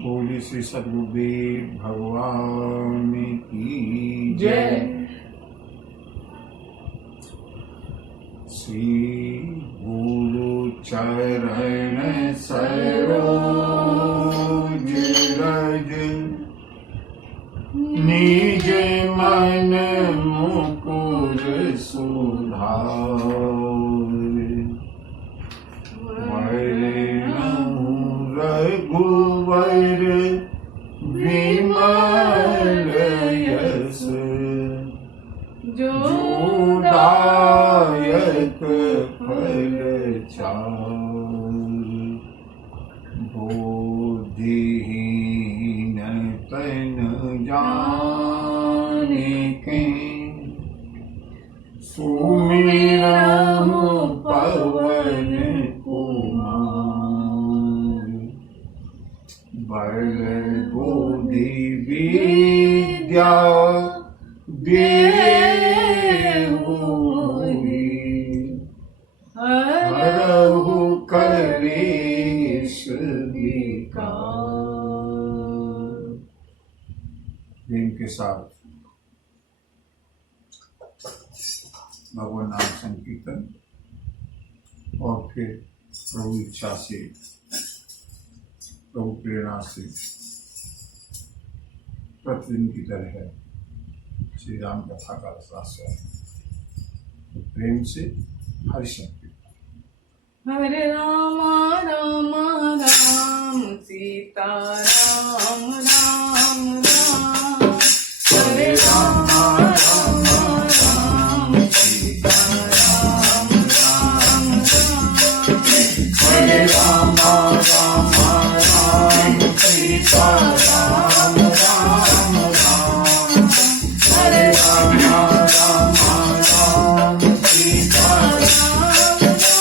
बोली श्री सद्गुरुदेव भगवान की जय। श्री गुरु चरण सरोज रज निज मन मुकुर सुधार। रघुवर विमल यश जो दायक फल चार। बोधिहीन तन जानिके सुमिरहु पवन बल बुद्धि विद्या देहु हरहु कलेश विकार। प्रेम के साथ भगवान नाम संकीर्तन और फिर प्रभु इच्छा से प्रभु प्रेरणा से प्रतिदिन की तरह है श्री राम कथा का रसास्वाद। प्रेम से हरि संकीर्तन। हरे राम राम राम सीता राम राम राम। हरे राम राम राम सीता राम राम राम। हरे राम राम सीता राम राम राम। हरे राम राम राम सीता राम राम राम।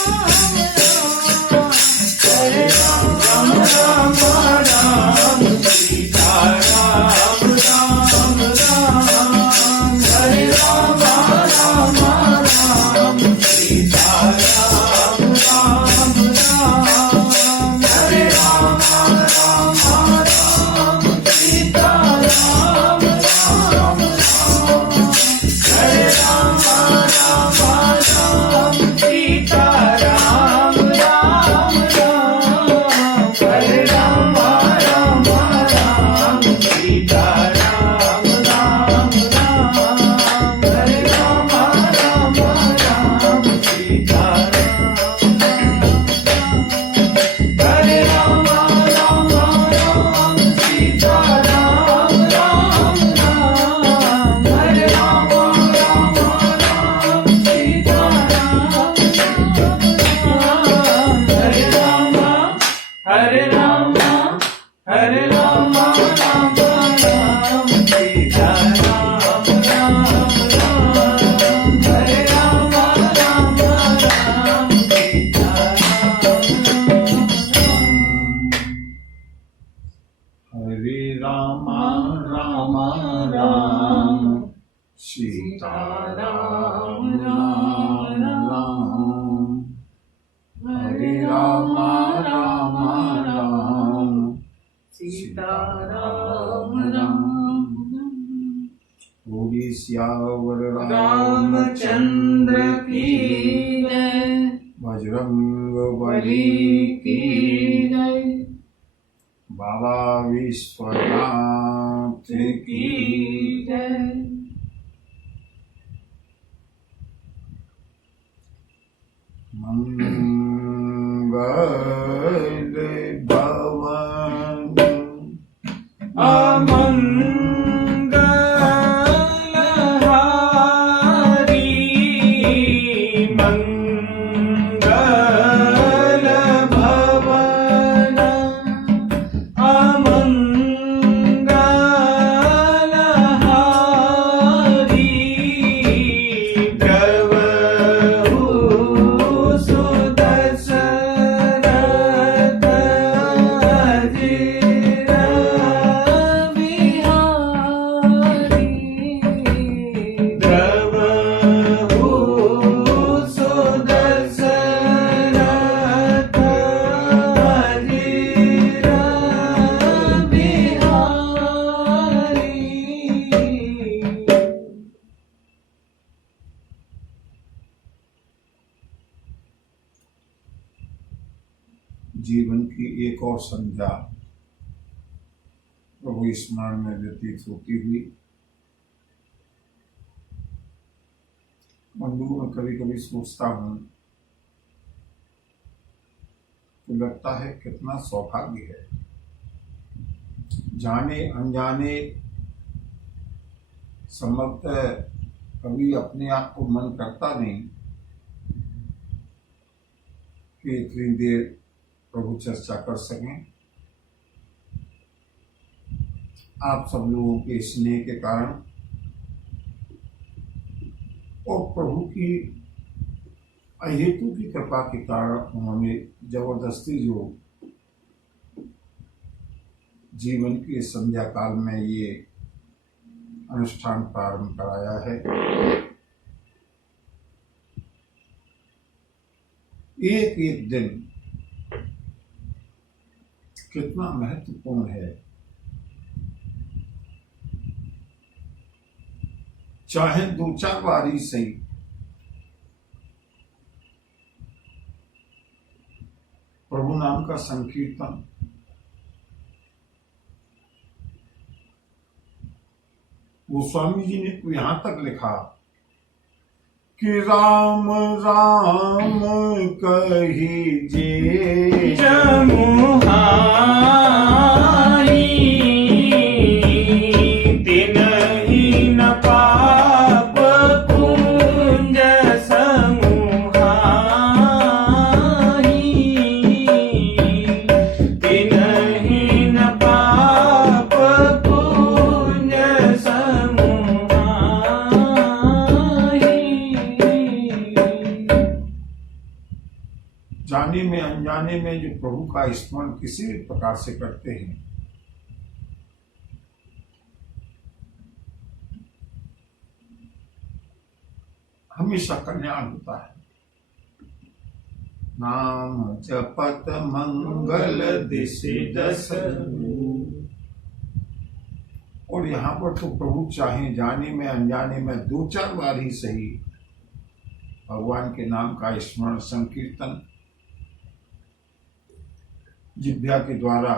हरे राम राम राम सीता राम राम राम। हरे राम राम राम सीता राम राम राम। हरे राम राम राम सीता राम राम राम। हरे राम राम राम सीता राम राम राम। हरे राम राम राम सीता राम राम राम। हरे राम राम राम सीता हरे राम राम राम सीता राम राम राम। हरे राम राम राम सीता राम राम। हरे राम हरे राम हरे राम राम राम सीता राम राम राम। हरे राम राम राम सीता हरे राम राम राम सीता राम राम राम। हरे राम राम राम सीता राम राम। बोली सियावर रामचंद्र की जय। बजरंग बली की जय। बाबा विश्वनाथ की जय। मंगल भवन अमंगलहारी मंगल भवन अमंगलहारी। प्रभु सुदशरथ अजिर की एक और संध्या प्रभु स्मरण में व्यतीत होती हुई बंधुओं में कभी कभी सोचता हूँ तो लगता है कितना सौभाग्य है। जाने अनजाने संभवतः कभी अपने आप को मन करता नहीं कि इतनी देर प्रभु चर्चा कर सकें। आप सब लोगों के स्नेह के कारण और प्रभु की अहेतु की कृपा के कारण उन्होंने जबरदस्ती जो जीवन के संध्या काल में ये अनुष्ठान प्रारंभ कराया है। एक एक दिन कितना महत्वपूर्ण है, चाहे 2-4 बार ही सही प्रभु नाम का संकीर्तन गोस्वामी जी ने तो यहां तक लिखा कि राम राम कहिजे जमुहाई तिनहि न पाप पुंज समुहाई तिनहि न पाप पुंज जाने में अनजाने में जो प्रभु का स्मरण किसी भी प्रकार से करते हैं, हमेशा कल्याण होता है। नाम जपत मंगल दिशि दस। और यहाँ पर तो प्रभु चाहे जाने में अनजाने में 2-4 बार ही सही भगवान के नाम का स्मरण संकीर्तन जिह्वा के द्वारा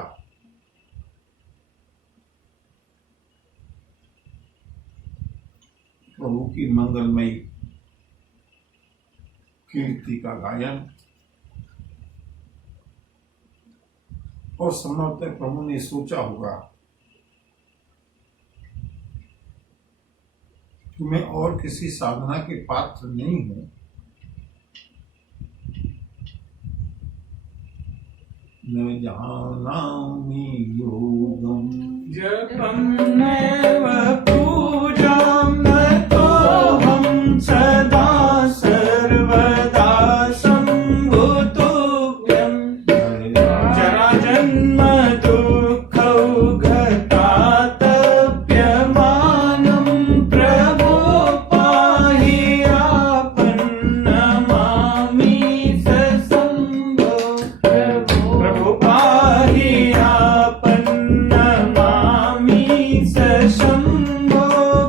प्रभु की मंगलमयी कीर्ति का गायन और संभवतः प्रभु ने सोचा होगा कि मैं और किसी साधना के पात्र नहीं हूं, न जानामि योगम जपन्नैव पूजां नतोऽहं सदा सर्वदा शम्भुतुभ्यं जराजन्म दुःखौघतातप्यमानं प्रभो पाहि आपन्नमामि सशम्भो प्रभो पाहि आपन्नमामि सशम्भो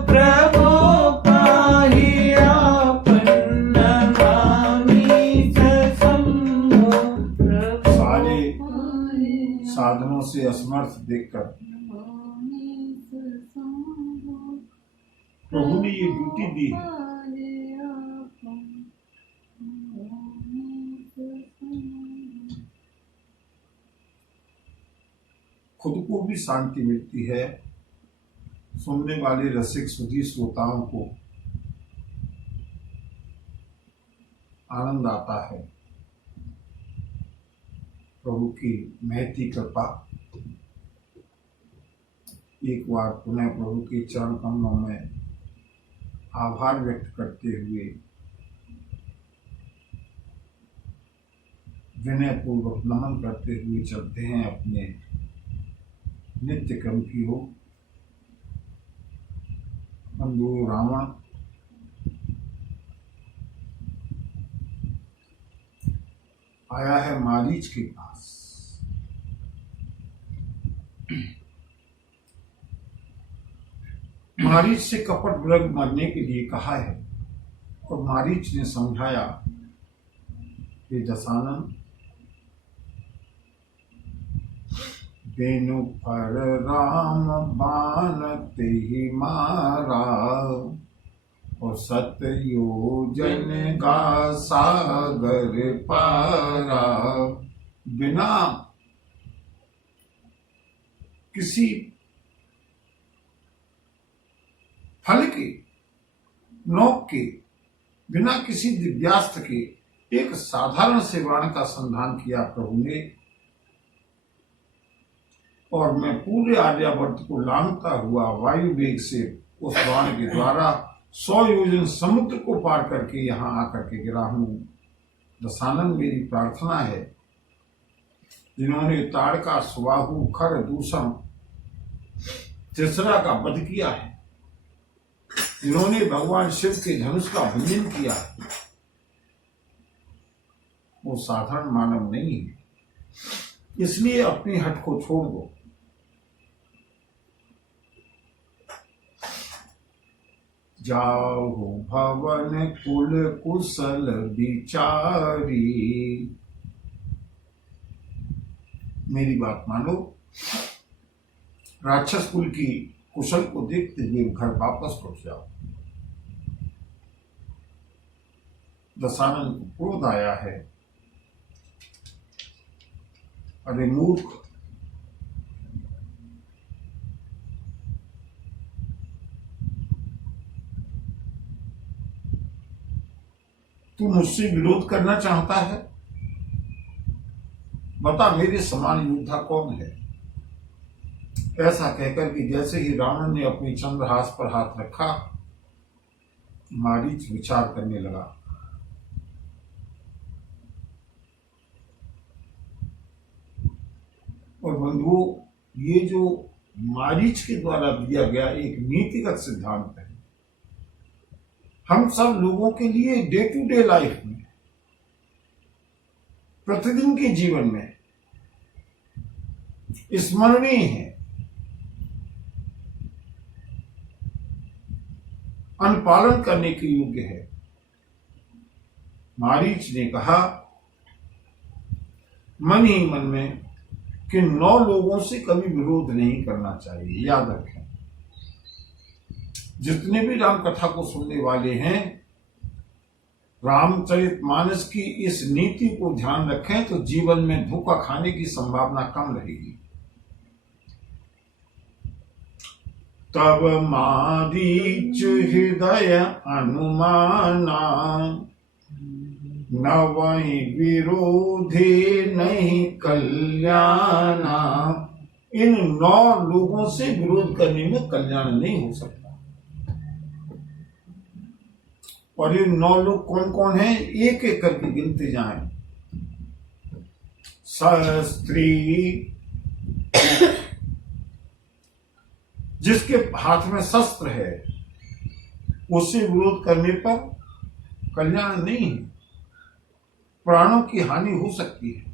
प्रभो पाहि आपन्नमामि सशम्भो सारे साधनों से असमर्थ देखकर प्रभु ने ये ड्यूटी दी है। खुद को भी शांति मिलती है, सुनने वाले रसिक सुधी श्रोताओं को आनंद आता है। प्रभु की महती कृपा। एक बार पुनः प्रभु के चरण कमलों में आभार व्यक्त करते हुए विनय पूर्वक नमन करते हुए चलते हैं अपने नित्य क्रम की ओर। बंधु रावण आया है मारीच के पास। मारीच से कपट मृग मरने के लिए कहा है और मारीच ने समझाया कि दशानन बिनु पर राम बाण तेहि मारा, और सतयोजन का सागर पारा। बिना किसी फल के, नोक के, बिना किसी दिव्यास्त्र के एक साधारण से बाण का संधान किया प्रभु ने, और मैं पूरे आर्यावर्त को लांघता हुआ वायु वेग से उस बाण के द्वारा 100 योजन समुद्र को पार करके यहां आकर के गिरा हूं। दशानन, मेरी प्रार्थना है, जिन्होंने ताड़का, स्वाहु, खर, दूषण, तिसरा का वध किया है, जिन्होंने भगवान शिव के धनुष का भंजन किया, वो साधारण मानव नहीं है। इसलिए अपनी हट को छोड़ दो। जाहु भवन कुल कुशल विचारी। मेरी बात मानो, राक्षस कुल की कुशल को देखते हुए घर वापस लौट जाओ। दशानन को क्रोध आया है। अरे मूर्ख, तू मुझसे विरोध करना चाहता है? बता, मेरे समान योद्धा कौन है? ऐसा कहकर कि जैसे ही रावण ने अपनी चंद्रहास पर हाथ रखा, मारीच विचार करने लगा। और बंधुओं, ये जो मारीच के द्वारा दिया गया एक नीतिगत सिद्धांत है, हम सब लोगों के लिए डे टू डे लाइफ में, प्रतिदिन के जीवन में स्मरणीय है, अनुपालन करने के योग्य है। मारीच ने कहा मन ही मन में कि 9 लोगों से कभी विरोध नहीं करना चाहिए। याद रखें, जितने भी राम कथा को सुनने वाले हैं, रामचरितमानस की इस नीति को ध्यान रखें तो जीवन में धोखा खाने की संभावना कम रहेगी। तब मारीच हृदय अनुमाना, न वही विरोधी नहीं कल्याणा। इन 9 लोगों से विरोध करने में कल्याण नहीं हो सकता। और ये 9 लोग कौन कौन हैं, एक एक करके गिनते जाएं। शस्त्री, जिसके हाथ में शस्त्र है, उससे विरोध करने पर कल्याण नहीं है, प्राणों की हानि हो सकती है।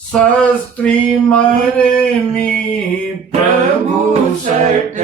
शस्त्री मरमी प्रभु सठ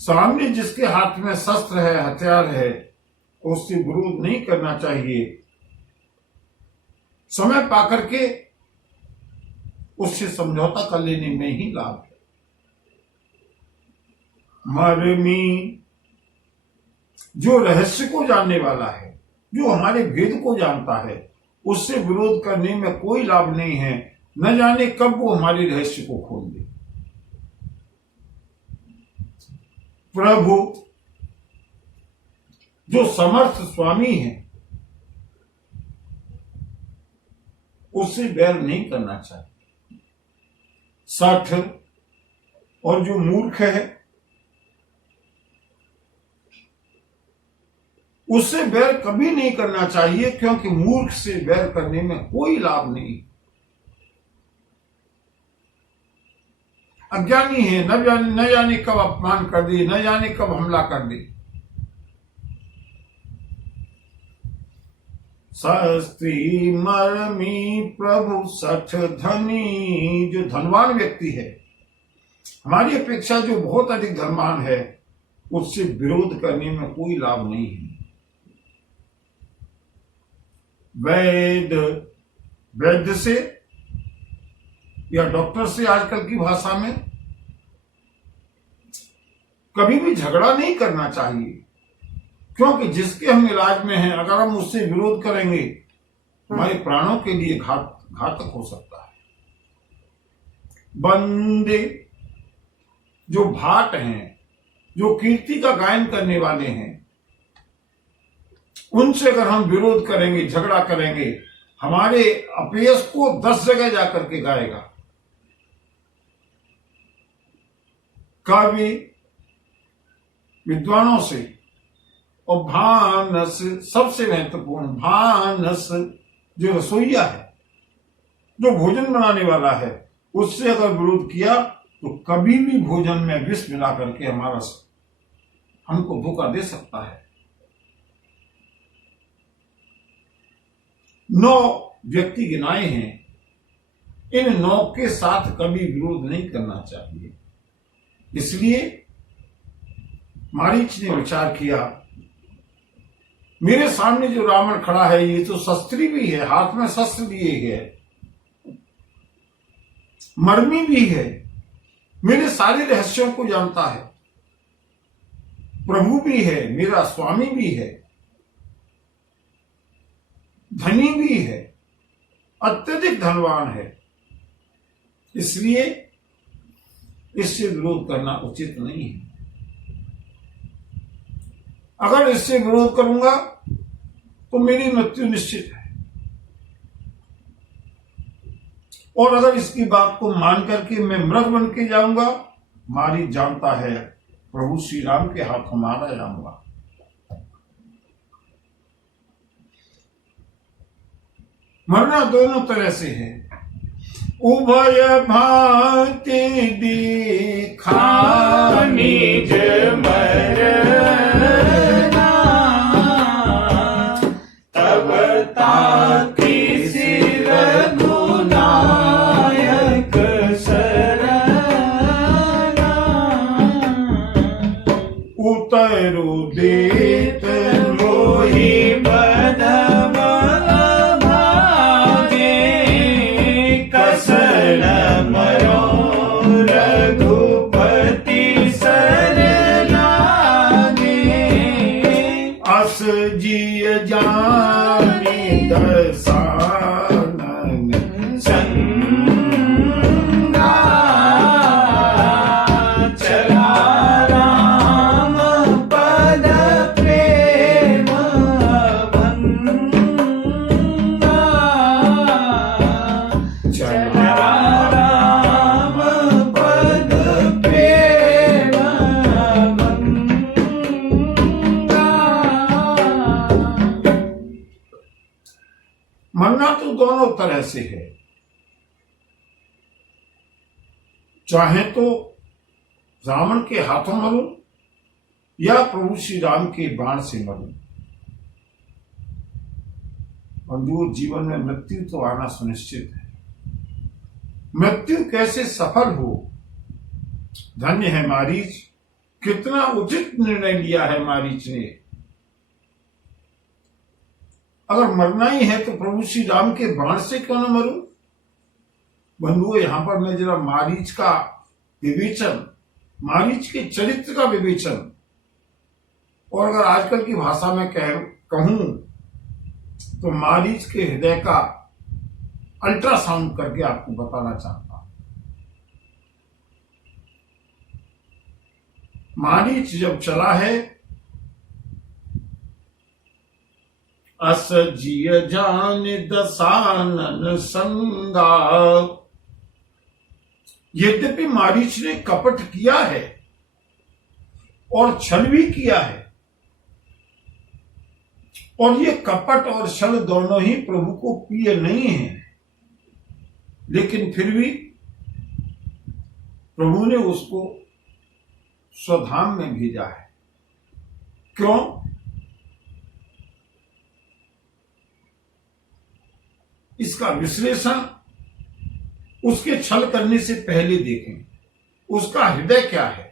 सामने जिसके हाथ में शस्त्र है, हथियार है, उससे विरोध नहीं करना चाहिए। समय पाकर के उससे समझौता कर लेने में ही लाभ है। मरमी, जो रहस्य को जानने वाला है, जो हमारे भेद को जानता है, उससे विरोध करने में कोई लाभ नहीं है। न जाने कब वो हमारे रहस्य को खोल दे। प्रभु, जो समर्थ स्वामी है, उससे बैर नहीं करना चाहिए। सठ, और जो मूर्ख है, उससे बैर कभी नहीं करना चाहिए, क्योंकि मूर्ख से बैर करने में कोई लाभ नहीं। अज्ञानी है, न जाने कब अपमान कर दे, न जाने कब हमला कर दे। शास्त्री मरमी प्रभु सठ धनी, जो धनवान व्यक्ति है, हमारी अपेक्षा जो बहुत अधिक धनवान है, उससे विरोध करने में कोई लाभ नहीं है। वैद्य से या डॉक्टर से आजकल की भाषा में कभी भी झगड़ा नहीं करना चाहिए, क्योंकि जिसके हम इलाज में हैं, अगर हम उससे विरोध करेंगे हमारे प्राणों के लिए घातक हो सकता है। बंदे जो भाट हैं, जो कीर्ति का गायन करने वाले हैं, उनसे अगर हम विरोध करेंगे, झगड़ा करेंगे, हमारे अपयश को 10 जगह जाकर के गाएगा। कवि विद्वानों से और भानस, सबसे महत्वपूर्ण भानस जो रसोइया है, जो भोजन बनाने वाला है, उससे अगर विरोध किया तो कभी भी भोजन में विष मिला करके हमको धोखा दे सकता है। 9 व्यक्ति गिनाए हैं, इन 9 के साथ कभी विरोध नहीं करना चाहिए। इसलिए मारीच ने विचार किया, मेरे सामने जो रावण खड़ा है, ये तो शस्त्री भी है, हाथ में शस्त्र लिए है, मर्मी भी है, मेरे सारे रहस्यों को जानता है, प्रभु भी है, मेरा स्वामी भी है, धनी भी है, अत्यधिक धनवान है, इसलिए इससे विरोध करना उचित नहीं है। अगर इससे विरोध करूंगा तो मेरी मृत्यु निश्चित है, और अगर इसकी बात को मान करके मैं मृग बन के जाऊंगा, मारी जानता है प्रभु श्री राम के हाथों मारा जाऊंगा। मरना दोनों तरह से है, उभय भांति दिखा निज मरना, तब ताकि सिर रघुनायक शरणा, उतरु देत मोहि बधव भागे, कसन मरो रघुपति सर लागे, अस जिय जानी दर्शानन संगा, चला राम पद प्रेम भंगा, चला राम पद प्रेम भंगा। मरना तो दोनों तरह से है, चाहे तो रावण के हाथों मरूं या प्रभु श्री राम के बाण से मरूं। बंधुओं, जीवन में मृत्यु तो आना सुनिश्चित है। मृत्यु कैसे सफल हो, धन्य है मारीच, कितना उचित निर्णय लिया है मारीच ने। अगर मरना ही है तो प्रभु श्री राम के बाण से क्यों न मरूं। बंधुओं, यहां पर मैं जरा मारीच का विवेचन, मारीच के चरित्र का विवेचन, और अगर आजकल की भाषा में कहूं तो मारीच के हृदय का अल्ट्रासाउंड करके आपको बताना चाहता हूं। मारीच जब चला है, अस जिय जान दसानन संगा, यद्यपि मारीच ने कपट किया है और छल भी किया है, और ये कपट और छल दोनों ही प्रभु को प्रिय नहीं है, लेकिन फिर भी प्रभु ने उसको स्वधाम में भेजा है। क्यों? इसका विश्लेषण उसके छल करने से पहले देखें, उसका हृदय क्या है।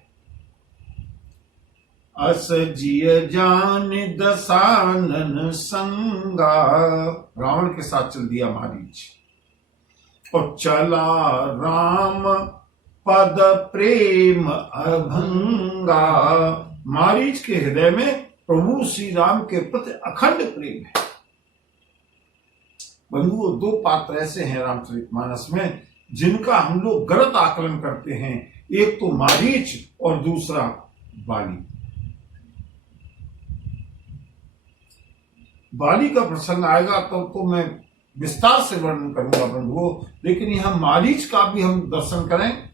अस जिय जान दसानन संगा, रावण के साथ चल दिया मारीच, और चला राम पद प्रेम अभंगा। मारीच के हृदय में प्रभु श्री राम के प्रति अखंड प्रेम है। बंधुओं, दो पात्र ऐसे हैं रामचरितमानस में जिनका हम लोग गलत आकलन करते हैं। एक तो मारीच और दूसरा बाली। बाली का प्रसंग आएगा तो मैं विस्तार से वर्णन करूंगा बंधुओं, लेकिन यहां मारीच का भी हम दर्शन करें।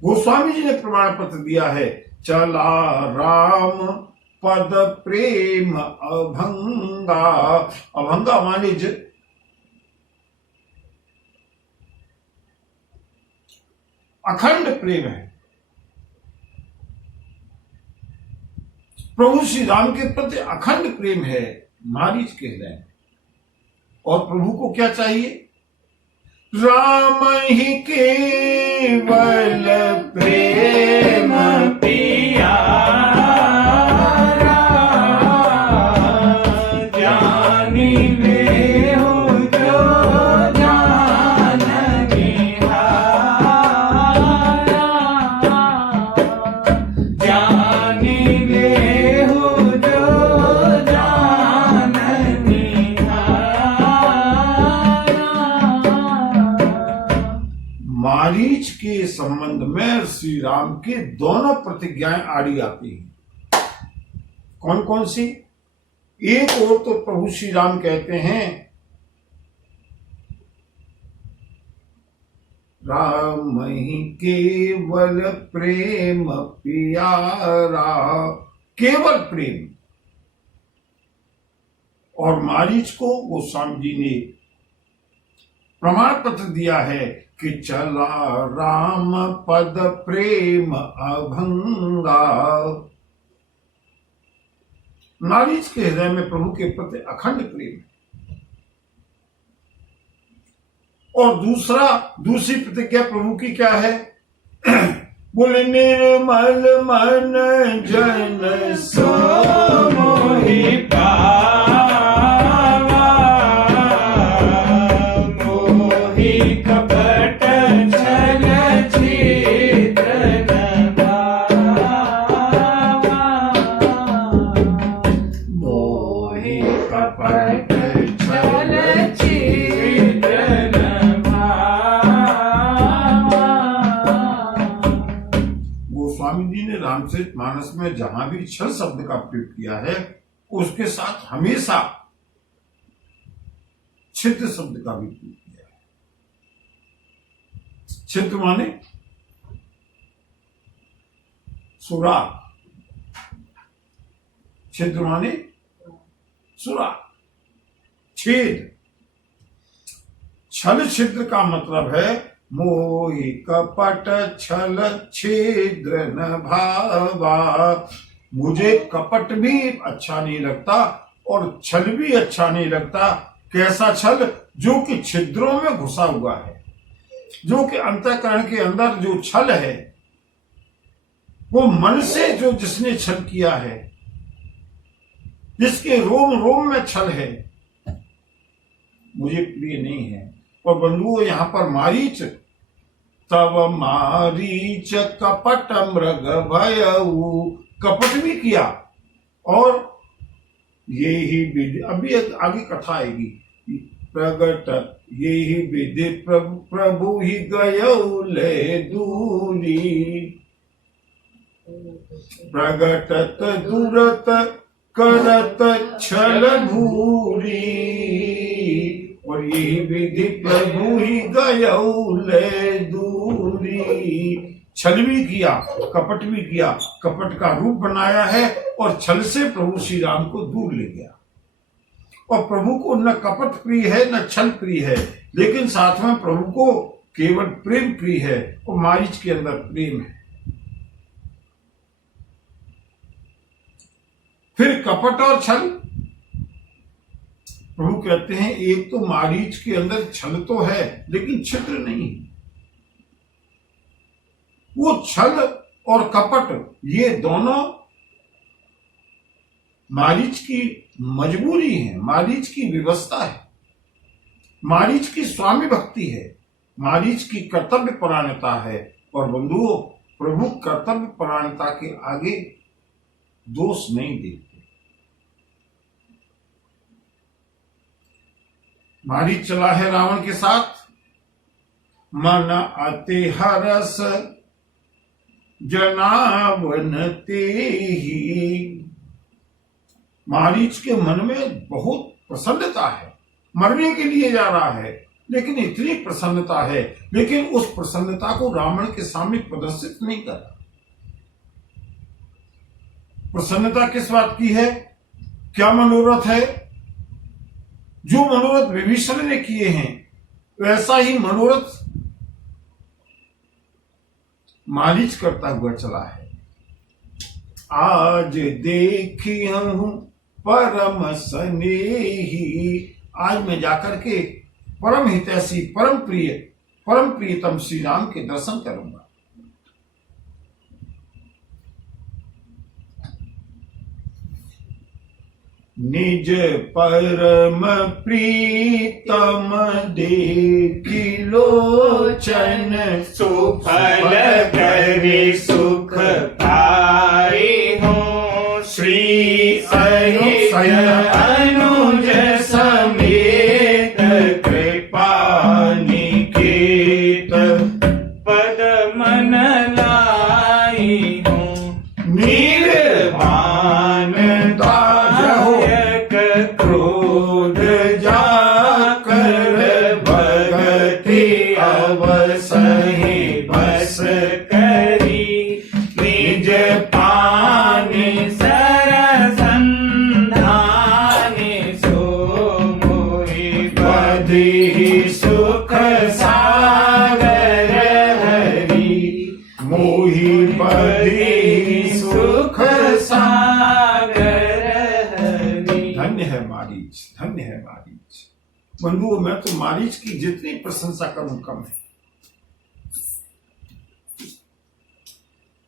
गोस्वामी जी ने प्रमाण पत्र दिया है, चला राम पद प्रेम अभंगा। अभंगा माने अखंड प्रेम है। प्रभु श्री राम के प्रति अखंड प्रेम है मारीच के हृदय में। और प्रभु को क्या चाहिए? राम ही केवल प्रेम पिया जानी ले हो जो जाननी हारा, जानी ले हो जो जाननी हारा। मारीच के संबंध में श्री राम की दोनों प्रतिज्ञाएं आड़ी आती हैं। कौन कौन सी? एक और तो प्रभु श्री राम कहते हैं, राम ही केवल प्रेम प्यारा, केवल प्रेम। और मारीच को गोस्वामी जी ने प्रमाण पत्र दिया है कि चला राम पद प्रेम अभंगा। मारीच के हृदय में प्रभु के प्रति अखंड प्रेम है। और दूसरी प्रतिज्ञा प्रभु की क्या है? बोले निर्मल मन जन सो मोहि पावा, मोहि कपट छल छिद्र न भावा, मोहि कपट छल छिद्र न भावा। गोस्वामी जी ने रामचरितमानस में जहां भी छल शब्द का प्रयोग किया है, उसके साथ हमेशा छिद्र शब्द का भी प्रयोग किया है। छिद्र माने सुराग, छिद्र माने सुराग, छेद। छल छिद्र का मतलब है मोहि कपट छल छिद्र न भावा। मुझे कपट भी अच्छा नहीं लगता और छल भी अच्छा नहीं लगता। कैसा छल? जो कि छिद्रों में घुसा हुआ है, जो कि अंतःकरण के अंदर जो छल है, वो मन से जो जिसने छल किया है, जिसके रोम रोम में छल है, मुझे प्रिय नहीं है। और बंधुओं, यहां पर मारीच, तब मारीच कपट मृग भयऊ, कपट भी किया। और ये ही विधि, अभी आगे कथा आएगी, प्रगट ये ही विधि प्रभु ही गयऊ ले दूरी, प्रगटत दूरत करत छल भूरी। और ये विधि प्रभु ही गयऊ ले दूरी। छल भी किया, कपट भी किया, कपट का रूप बनाया है और छल से प्रभु श्री राम को दूर ले गया। और प्रभु को न कपट प्रिय है न छल प्रिय है, लेकिन साथ में प्रभु को केवल प्रेम प्रिय है और मारीच के अंदर प्रेम है। फिर कपट और छल। प्रभु कहते हैं एक तो मारीच के अंदर छल तो है लेकिन छिद्र नहीं। वो छल और कपट ये दोनों मारीच की मजबूरी है, मारीच की व्यवस्था है, मारीच की स्वामी भक्ति है, मारीच की कर्तव्य परायणता है। और बंधुओं, प्रभु कर्तव्य परायणता के आगे दोष नहीं देखते। मारीच चला है रावण के साथ, मन अति हरस जनावन ते ही। मारीच के मन में बहुत प्रसन्नता है, मरने के लिए जा रहा है लेकिन इतनी प्रसन्नता है, लेकिन उस प्रसन्नता को रावण के सामने प्रदर्शित नहीं कर रहा। प्रसन्नता किस बात की है? क्या मनोरथ है? जो मनोरथ विभीषण ने किए हैं वैसा ही मनोरथ मारीच करता हुआ चला है। आज देखी हूं परम स्नेही, आज मैं जाकर के परम हितैषी, परम प्रियतम श्री राम के दर्शन करूंगा। निज परम प्रीतम देखी लोचन, सुफल करि सुख पाए हो। श्री सहित अनुज समेत कृपा निकेत, पद मन लाई हो। निर्वाण दायक क्रोध जाकर, भगति अवसहि बस करी। निज पानि सरसंधानि, सो मोहि बधि सुख सागर हरि। मोहि बधि सुख सागर हरि। धन्य है मारीच, धन्य है मारीच। बंधुओं, मैं तो मारीच की जितनी प्रशंसा करूं कम है।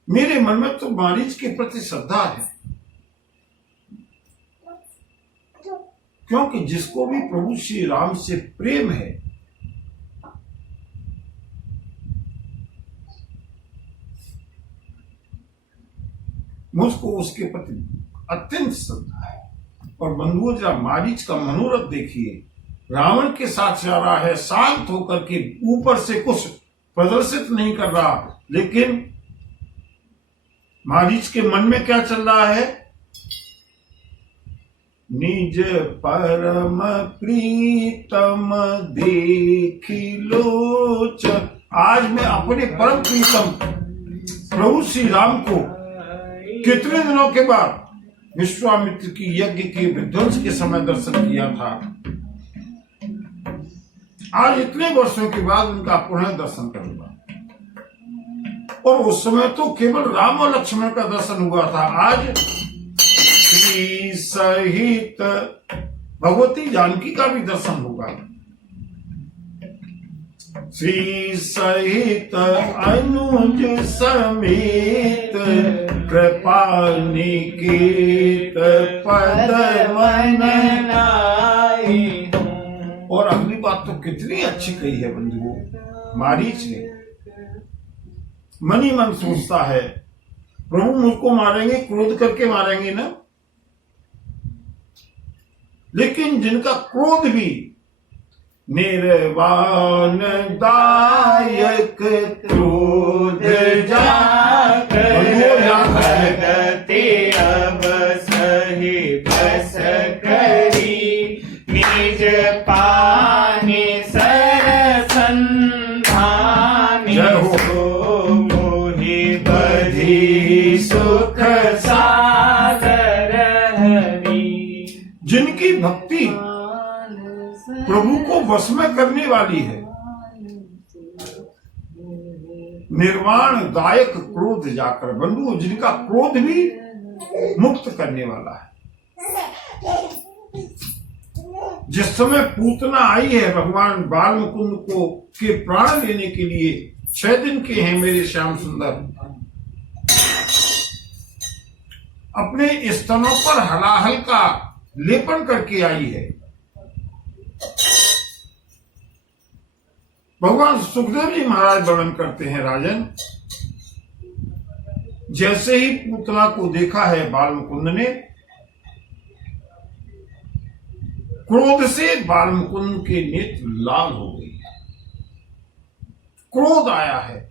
मेरे मन में तो मारीच के प्रति श्रद्धा है, क्योंकि जिसको भी प्रभु श्री राम से प्रेम है मुझको उसके प्रति अत्यंत श्रद्धा है। और बंधुओं, जरा मारीच का मनोरथ देखिए, रावण के साथ जा रहा है, शांत होकर के, ऊपर से कुछ प्रदर्शित नहीं कर रहा, लेकिन मारीच के मन में क्या चल रहा है? निज परम प्रीतम देखी लोचन। आज मैं अपने परम प्रीतम प्रभु श्री राम को कितने दिनों के बाद विश्वामित्र की यज्ञ के विध्वंस के समय दर्शन किया था, आज इतने वर्षों के बाद उनका पुनः दर्शन करूंगा। और उस समय तो केवल राम और लक्ष्मण का दर्शन हुआ था, आज श्री सहित भगवती जानकी का भी दर्शन होगा। श्री सहित अनुज समेत कृपा निकेत, पद मन लाई। और अगली बात तो कितनी अच्छी कही है बंधुओं मारीच ने। मन ही मन सोचता है, प्रभु मुझको मारेंगे, क्रोध करके मारेंगे ना, लेकिन जिनका क्रोध भी निर्वाण दायक, क्रोध जाकर भगति अवसहि बस करी। निज पानि सरसंधानि, सो मोहि बधि सुख सागर हरि। जिनकी भक्ति प्रभु को वश में करने वाली है, निर्वाण दायक क्रोध जाकर, बंधु जिनका क्रोध भी मुक्त करने वाला है। जिस समय पूतना आई है भगवान बाल मुकुंद को के प्राण लेने के लिए, 6 दिन के हैं मेरे श्याम सुंदर, अपने स्तनों पर हलाहल का लेपन करके आई है। भगवान सुखदेव जी महाराज वर्णन करते हैं, राजन, जैसे ही पूतना को देखा है बाल मुकुंद ने, क्रोध से बाल मुकुंद के नेत्र लाल हो गई। क्रोध आया है।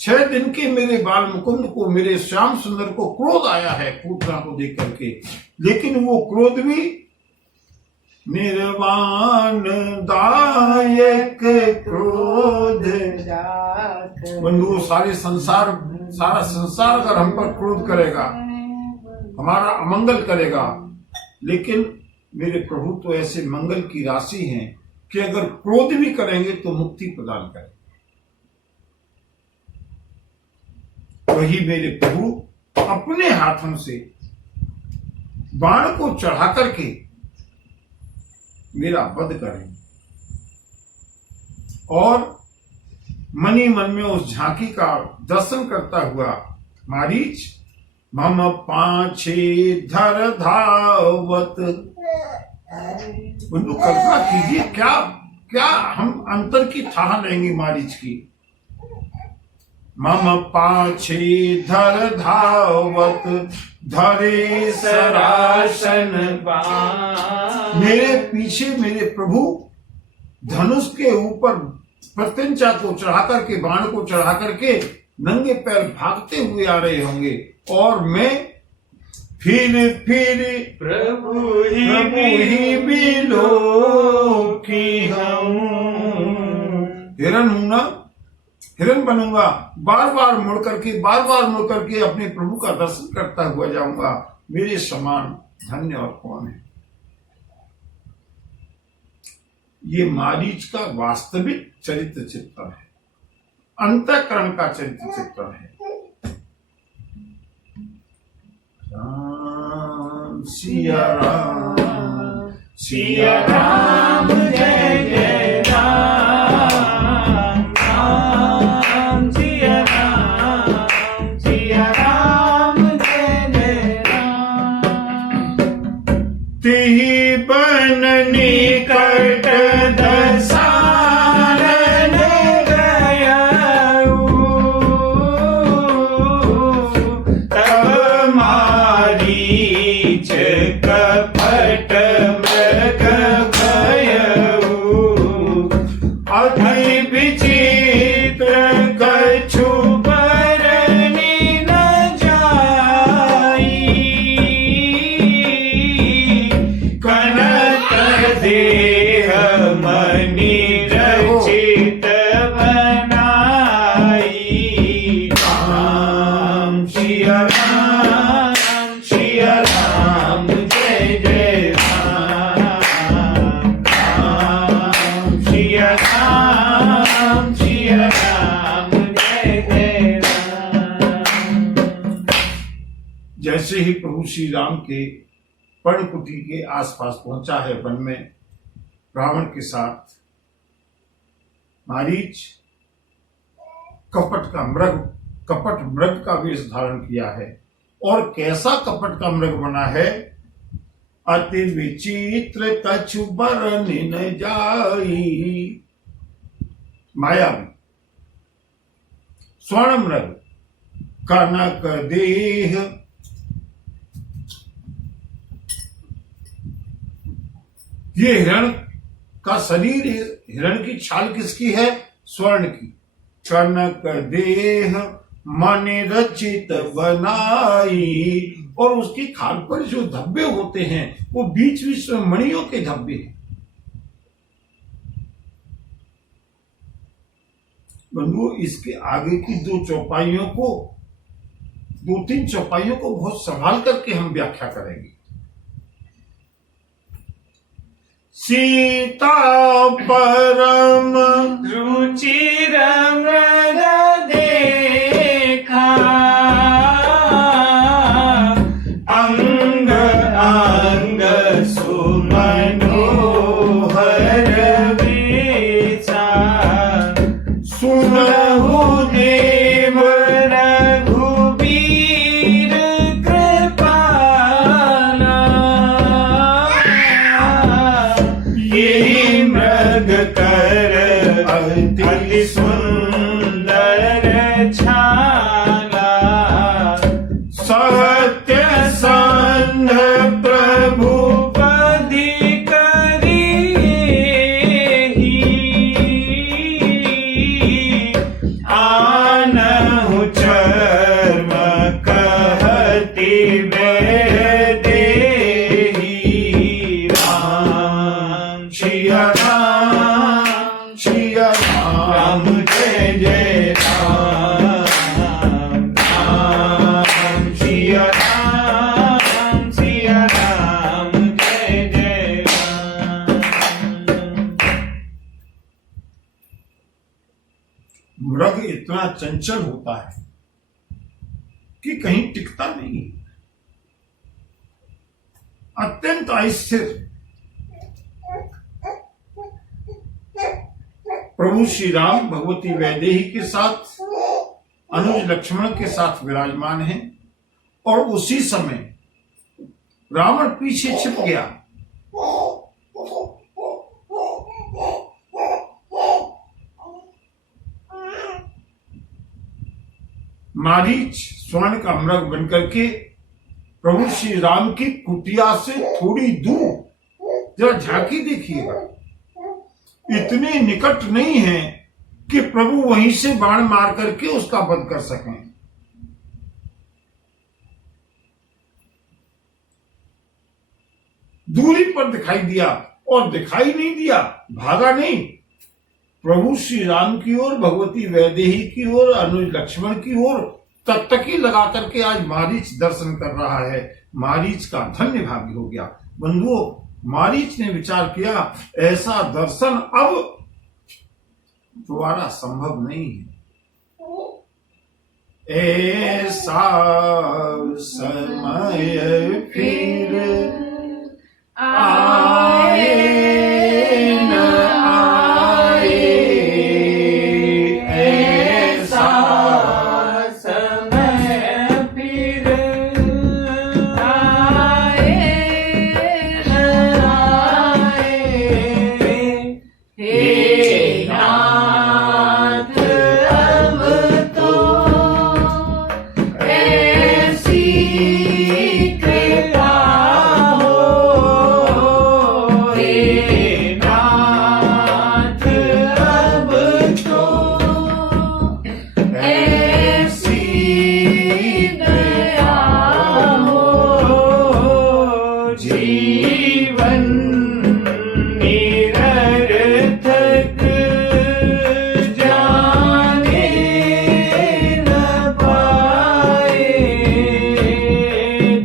6 दिन के मेरे बाल मुकुंद को, मेरे श्याम सुंदर को क्रोध आया है पूतना को देख करके, लेकिन वो क्रोध भी निर्वाण दायक क्रोध। बंधुओं, सारा संसार अगर हम पर क्रोध करेगा, हमारा अमंगल करेगा, लेकिन मेरे प्रभु तो ऐसे मंगल की राशि हैं कि अगर क्रोध भी करेंगे तो मुक्ति प्रदान करें। वही मेरे प्रभु अपने हाथों से बाण को चढ़ा करके मेरा वध करें, और मनी मन में उस झांकी का दर्शन करता हुआ मारीच मम पाछे धर धावत। बंधु कल्पना कीजिए, क्या हम अंतर की थाह लेंगे मारीच की। मम पाछे धर धावत धरे सरासन बाण। मेरे पीछे मेरे प्रभु धनुष के ऊपर प्रत्यंचा को चढ़ा करके, बाण को चढ़ा करके नंगे पैर भागते हुए आ रहे होंगे, और मैं फिर प्रभु ही बिलो की हूँ। हिरण हूं ना, हिरण बनूंगा, बार बार मुड़ करके अपने प्रभु का दर्शन करता हुआ जाऊंगा। मेरे समान धन्य और कौन है। ये मारीच का वास्तविक चरित्र चित्रण है, अंतःकरण का चरित्र चित्रण है। राम सिया राम, सिया राम जय जय राम, राम सिया राम जय जय राम। तिहि बन निकट दसारन गयऊ, तब मारीच कपट मृग भयऊ। अति विचित्र कछु बरनी न जाई, कनक देह मणि रचित बनाई। राम सिया राम जय जय राम, राम सिया राम जय जय राम। जैसे ही प्रभु श्री राम के पर्णकुटी के आसपास पहुंचा है वन में रावण के साथ, मारीच कपट मृग का वेश धारण किया है। और कैसा कपट का मृग बना है। अति विचित्र कछु बरनि न जाई। मायावी स्वर्ण मृग, कनक देह, ये हिरण का शरीर, हिरण की छाल किसकी है? स्वर्ण की। कनक देह मन रचित बनाई, और उसकी खाल पर जो धब्बे होते हैं वो बीच बीच में मणियों के धब्बे हैं। बंधु, इसके आगे की 2 चौपाइयों को, 2-3 चौपाइयों को बहुत संभाल करके हम व्याख्या करेंगे। सीता परम रुचिर मृग देखा अंग अंग सुमनोहर वेचा सुनहु देव रघुबीर कृपाला ये मृग कर अति सुंदर छाला सत्य संध प्रभु पदी करी आनहु चर्म कहती देही राम सिया राम सिया राम जय जय राम राम सिया राम जय जय राम। मृग इतना चंचल होता है कि कहीं टिकता नहीं, अत्यंत अस्थिर। प्रभु श्री राम भगवती वैदेही के साथ अनुज लक्ष्मण के साथ विराजमान हैं और उसी समय रावण पीछे छिप गया। मारीच स्वर्ण का मृग बनकर के प्रभु श्री राम की कुटिया से थोड़ी दूर जरा झांकी देखिएगा, इतने निकट नहीं है कि प्रभु वहीं से बाण मार करके उसका वध कर सकें। दूरी पर दिखाई दिया और दिखाई नहीं दिया, भागा नहीं। प्रभु श्री राम की ओर, भगवती वैदेही की ओर, अनुज लक्ष्मण की ओर टकटकी लगा करके आज मारीच दर्शन कर रहा है। मारीच का धन्य भाग्य हो गया। बंधुओं, मारीच ने विचार किया ऐसा दर्शन अब दोबारा संभव नहीं है। ऐसा समय फिर आए न आए, ऐसा समय फिर आए न आए, हे नाथ अब तो ऐसी कृपा हो, हे नाथ अब तो ऐसी दया हो, जीवन निरर्थक जाने न पाए,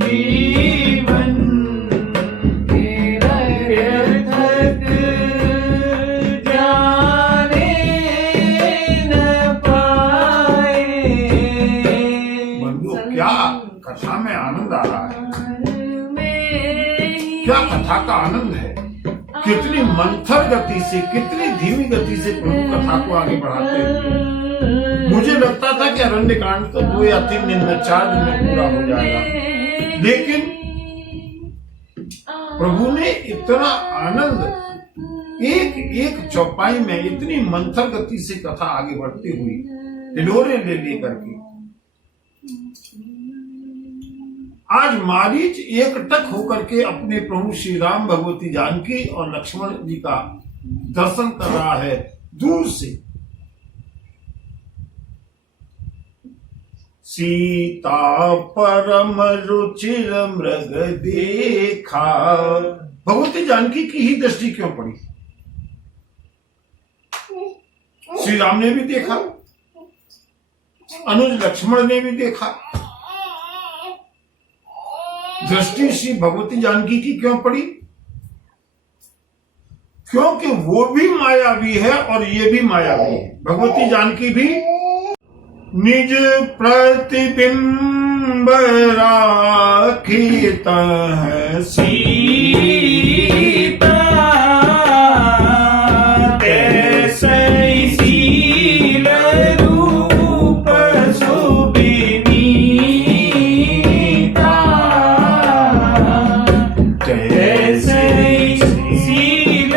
जीवन निरर्थक जाने न पाए। बंधु, क्या कथा में आनंद आ रहा है, क्या कथा का आनंद है। कितनी मंथर गति से, कितनी धीमी गति से प्रभु कथा को आगे बढ़ाते हैं। मुझे लगता था कि अरण्य कांड तो 2 या 3 दिन में, 4 दिन में पूरा हो जाएगा, लेकिन प्रभु ने इतना आनंद एक एक चौपाई में, इतनी मंथर गति से कथा आगे बढ़ती हुई हिलोरे ले लेकर के आज मारीच एकटक होकर के अपने प्रभु श्री राम, भगवती जानकी और लक्ष्मण जी का दर्शन कर रहा है दूर से। सीता परम रुचिर मृग देखा, भगवती जानकी की ही दृष्टि क्यों पड़ी? श्री राम ने भी देखा, अनुज लक्ष्मण ने भी देखा, दृष्टि श्री भगवती जानकी की क्यों पड़ी? क्योंकि वो भी मायावी है और ये भी मायावी है। भगवती जानकी भी निज प्रतिबिंब राखित है सीता तैसे शील रूप सुबिनीता तैसे शील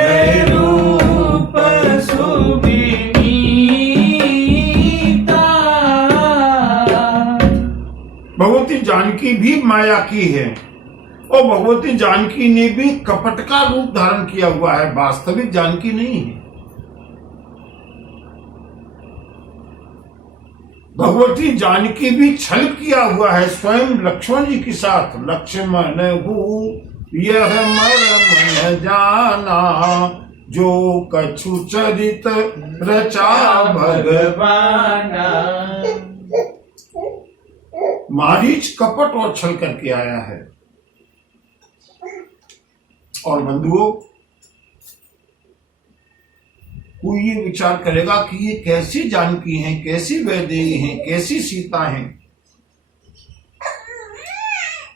रूप सुबिनीता। भगवती जानकी भी माया की है और भगवती जानकी ने भी कपट का रूप धारण किया हुआ है, वास्तविक जानकी नहीं है। भगवती जानकी भी छल किया हुआ है स्वयं लक्ष्मण जी के साथ। लक्ष्मण हूँ यह मर्म न जाना, जो कछु चरित रचा भगवाना। मारीच कपट और छल करके आया है। और बंधुओं, कोई ये विचार करेगा कि ये कैसी जानकी हैं, कैसी वैदेही हैं, कैसी सीता हैं,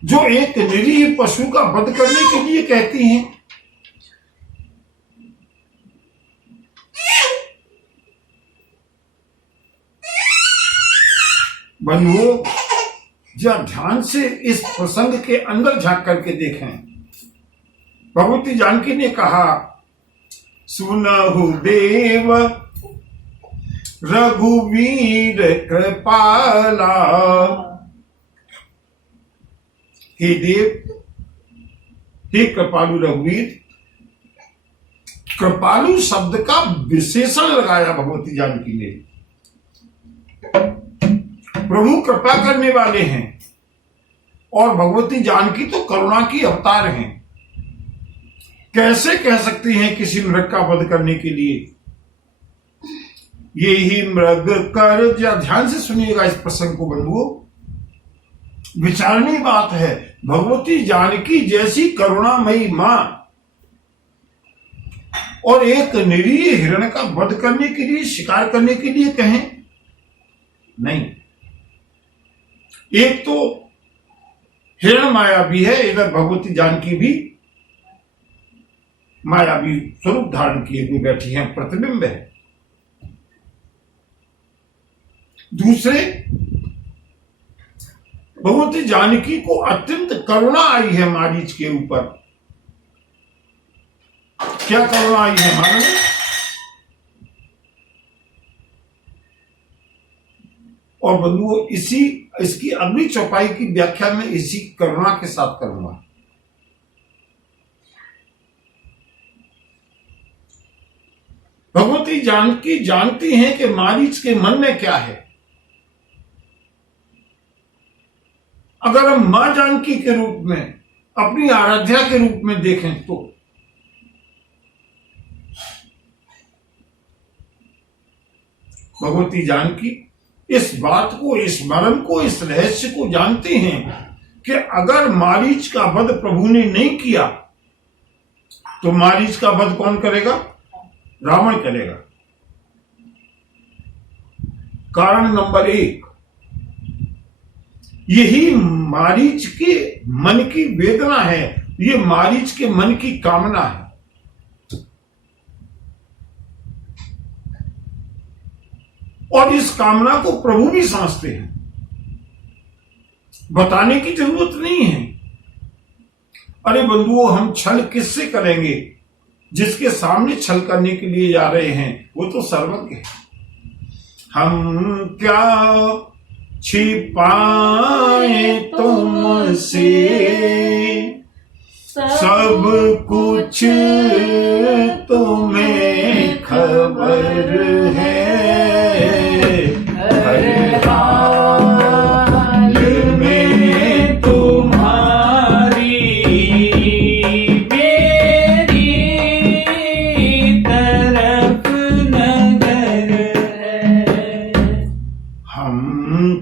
जो एक निरीह पशु का वध करने के लिए कहती हैं। बंधुओं, जरा ध्यान से इस प्रसंग के अंदर झांक करके देखें। भगवती जानकी ने कहा, सुनहु देव रघुवीर कृपाला। हे देव, हे कृपालु रघुवीर। कृपालु शब्द का विशेषण लगाया भगवती जानकी ने। प्रभु कृपा करने वाले हैं और भगवती जानकी तो करुणा की अवतार हैं। कैसे कह सकती हैं किसी मृग का वध करने के लिए? ये ही मृग कर, ध्यान से सुनिएगा इस प्रसंग को बंधुओं, विचारनीय बात है। भगवती जानकी जैसी करुणामयी मां और एक निरीह हिरण का वध करने के लिए, शिकार करने के लिए कहें? नहीं। एक तो हिरण मायावी है, इधर भगवती जानकी भी मायावी स्वरूप धारण किए हुए बैठी हैं, प्रतिबिंब है। दूसरे, भगवती जानकी को अत्यंत करुणा आई है मारीच के ऊपर। क्या करुणा आई है मालूम? और बंधुओं, इसकी अगली चौपाई की व्याख्या में इसी करुणा के साथ करूंगा। भगवती जानकी जानती हैं कि मारीच के मन में क्या है। अगर हम मां जानकी के रूप में, अपनी आराध्या के रूप में देखें तो भगवती जानकी इस बात को, इस मर्म को, इस रहस्य को जानते हैं कि अगर मारीच का वध प्रभु ने नहीं किया तो मारीच का वध कौन करेगा? रावण करेगा। कारण नंबर 1, यही मारीच के मन की वेदना है, ये मारीच के मन की कामना है। और इस कामना को प्रभु भी समझते हैं, बताने की जरूरत नहीं है। अरे बंधुओं, हम छल किससे करेंगे? जिसके सामने छल करने के लिए जा रहे हैं वो तो सर्वज्ञ है। हम क्या छिपाए तुमसे, सब कुछ तुम्हें खबर है। हर हाल में तुम्हारी मेरी तरफ नजर है। हम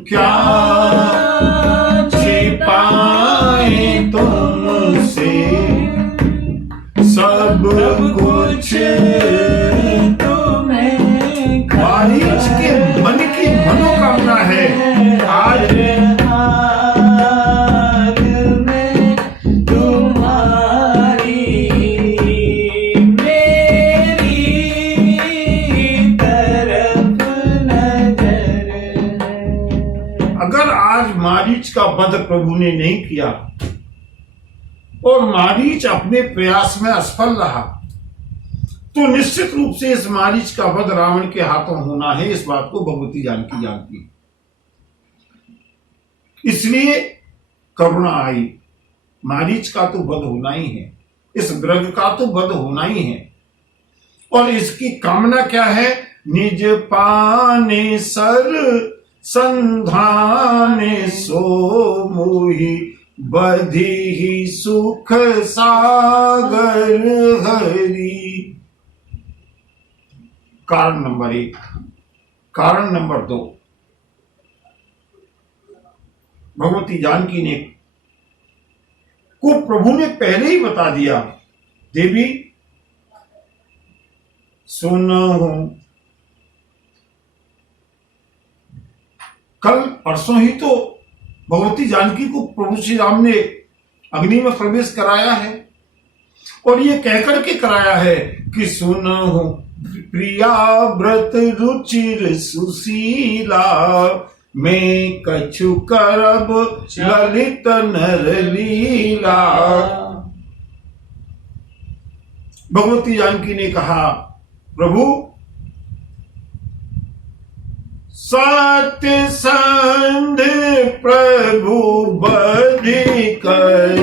क्या छिपाए तुमसे, सब कुछ तुम्हें मारीच के मन की मनोकामना है आज हाथ में तुम्हारी मेरी तरफ नजर है। अगर आज मारीच का वध प्रभु ने नहीं किया और मारीच अपने प्रयास में असफल रहा तो निश्चित रूप से इस मारीच का वध रावण के हाथों होना है। इस बात को भगवती जानकी जानती है, इसलिए करुणा आई। मारीच का तो वध होना ही है, इस मृग का तो वध होना ही है। और इसकी कामना क्या है? निज पाने सर संधाने सो मोहि बधी ही सुख सागर हरि। कारण नंबर 1। कारण नंबर 2, भगवती जानकी ने को प्रभु ने पहले ही बता दिया, देवी सुनो, कल परसों ही तो भगवती जानकी को प्रभु श्री राम ने अग्नि में प्रवेश कराया है और ये कहकर के कराया है कि सुनो प्रिया व्रत रुचिर सुशीला मैं कछु करब ललित नर लीला। भगवती जानकी ने कहा, प्रभु सत्य संध प्रभु बधि कर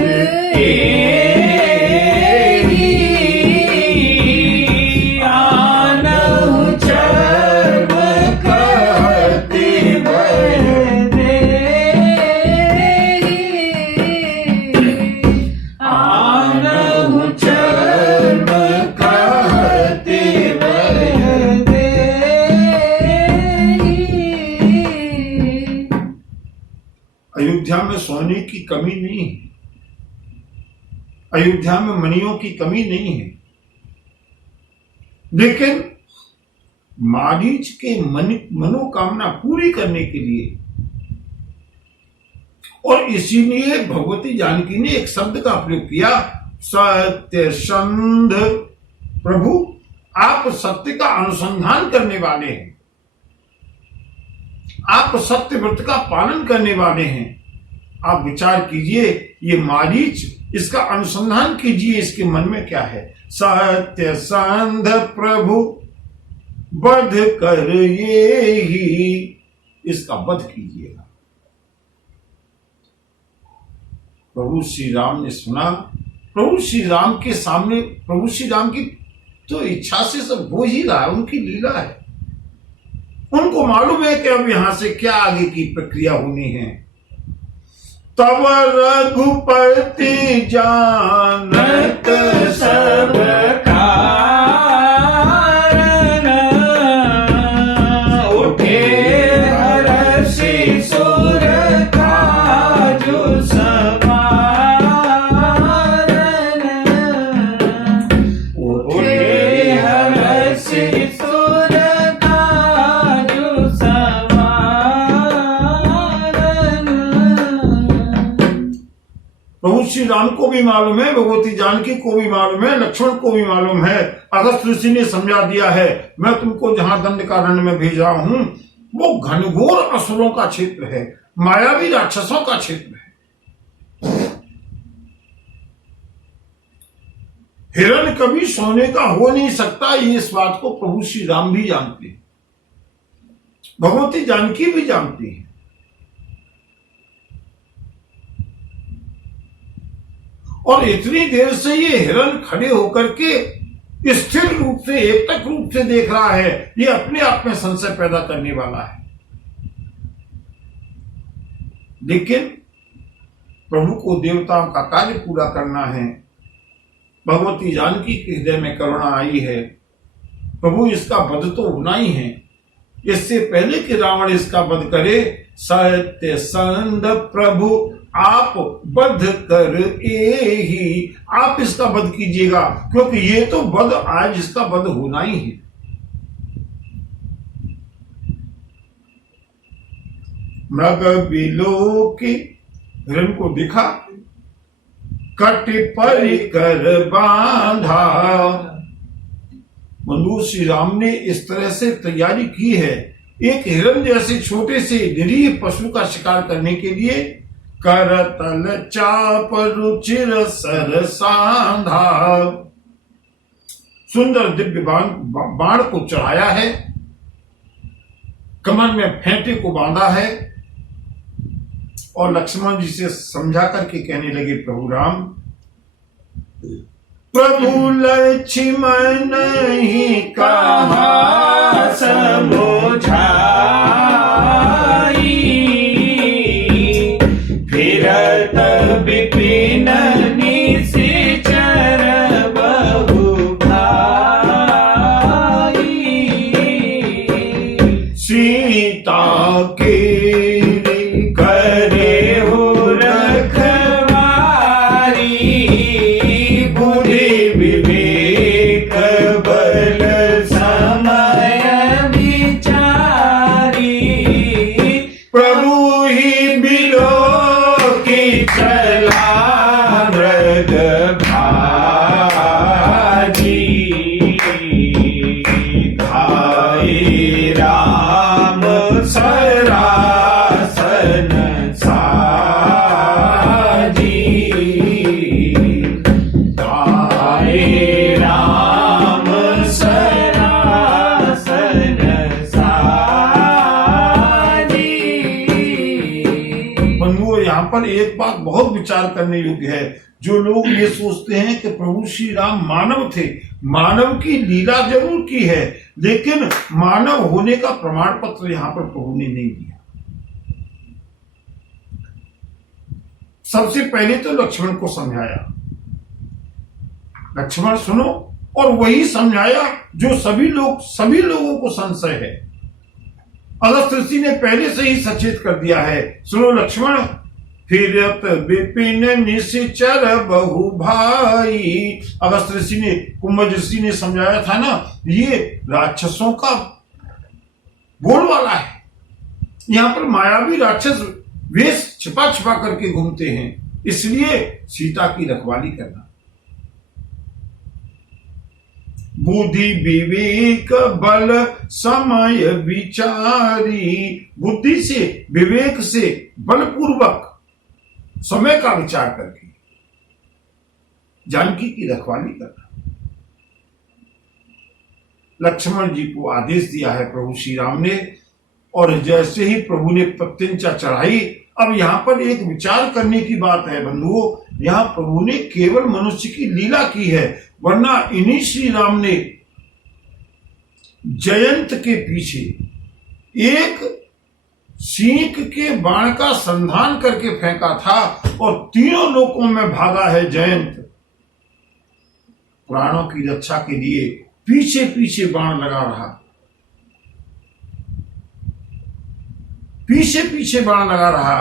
अयोध्या में सोने की कमी नहीं है, अयोध्या में मणियों की कमी नहीं है, लेकिन मारीच के मनोकामना पूरी करने के लिए और इसीलिए भगवती जानकी ने एक शब्द का प्रयोग किया, सत्य संध प्रभु। आप सत्य का अनुसंधान करने वाले हैं, आप सत्य व्रत का पालन करने वाले हैं। आप विचार कीजिए, ये मारीच, इसका अनुसंधान कीजिए, इसके मन में क्या है। सत्य संध प्रभु वध कर ये ही, इसका वध कीजिएगा। प्रभु श्री राम ने सुना, प्रभु श्री राम के सामने, प्रभु श्री राम की तो इच्छा से सब हो ही रहा है, उनकी लीला है। उनको मालूम है कि अब यहां से क्या आगे की प्रक्रिया होनी है। तब रघुपति जानत सब कारण उठे हर्षि सुर काजु समारन, उठे हर्षि सुर काजु समारन। प्रभु श्री राम को भी मालूम है, भगवती जानकी को भी मालूम है, लक्ष्मण को भी मालूम है। अगस्त ऋषि ने समझा दिया है, मैं तुमको जहां दंडकारण्य में भेज रहा हूं वो घनघोर असुरों का क्षेत्र है, मायावी राक्षसों का क्षेत्र है। हिरण कभी सोने का हो नहीं सकता, ये इस बात को प्रभु श्री राम भी जानते हैं, भगवती जानकी भी जानती है। और इतनी देर से ये हिरण खड़े होकर के स्थिर रूप से, एकटक रूप से देख रहा है, ये अपने आप में संशय पैदा करने वाला है। लेकिन प्रभु को देवताओं का कार्य पूरा करना है, भगवती जानकी के हृदय में करुणा आई है, प्रभु इसका वध तो होना ही है। इससे पहले कि रावण इसका वध करे, सत्य संध प्रभु आप वध कर एही, आप इसका वध कीजिएगा, क्योंकि ये तो वध आज इसका वध होना ही है। मृग बिलो के हिरण को देखा, कट पर कर बांधा। बंधु श्री राम ने इस तरह से तैयारी की है, एक हिरण जैसे छोटे से निरीह पशु का शिकार करने के लिए करतल चाप रुचिर सर सांधा। सुंदर दिव्य बाण को चढ़ाया है, कमर में फेंटे को बांधा है, और लक्ष्मण जी से समझा करके कहने लगे, प्रभु राम, प्रभु लक्ष्मण ही कहा समझाई, फिरत विपिन निशिचर बहु भाई। सीता के एक बात बहुत विचार करने योग्य है। जो लोग ये सोचते हैं कि प्रभु श्री राम मानव थे, मानव की लीला जरूर की है, लेकिन मानव होने का प्रमाण पत्र यहां पर प्रभु ने नहीं दिया। सबसे पहले तो लक्ष्मण को समझाया, लक्ष्मण सुनो, और वही समझाया जो सभी लोगों को संशय है। अगस्त्य ऋषि ने पहले से ही सचेत कर दिया है, सुनो लक्ष्मण, फिरत विपिन निशिचर बहु भाई। अगस्त्य ऋषि ने, कुंभज ऋषि ने समझाया था ना, ये राक्षसों का बोलबाला है। यहाँ पर मायावी राक्षस वेश छिपा छिपा करके घूमते हैं, इसलिए सीता की रखवाली करना। बुद्धि विवेक बल समय विचारी, बुद्धि से विवेक से बलपूर्वक समय का विचार करके जानकी की रखवाली करना। लक्ष्मण जी को आदेश दिया है प्रभु श्री राम ने, और जैसे ही प्रभु ने प्रत्यंचा चढ़ाई, अब यहां पर एक विचार करने की बात है बंधुओं, यहां प्रभु ने केवल मनुष्य की लीला की है, वरना इन्हीं श्री राम ने जयंत के पीछे एक सींक के बाण का संधान करके फेंका था, और तीनों लोकों में भागा है जयंत। प्राणों की रक्षा के लिए पीछे पीछे बाण लगा रहा, पीछे पीछे बाण लगा रहा।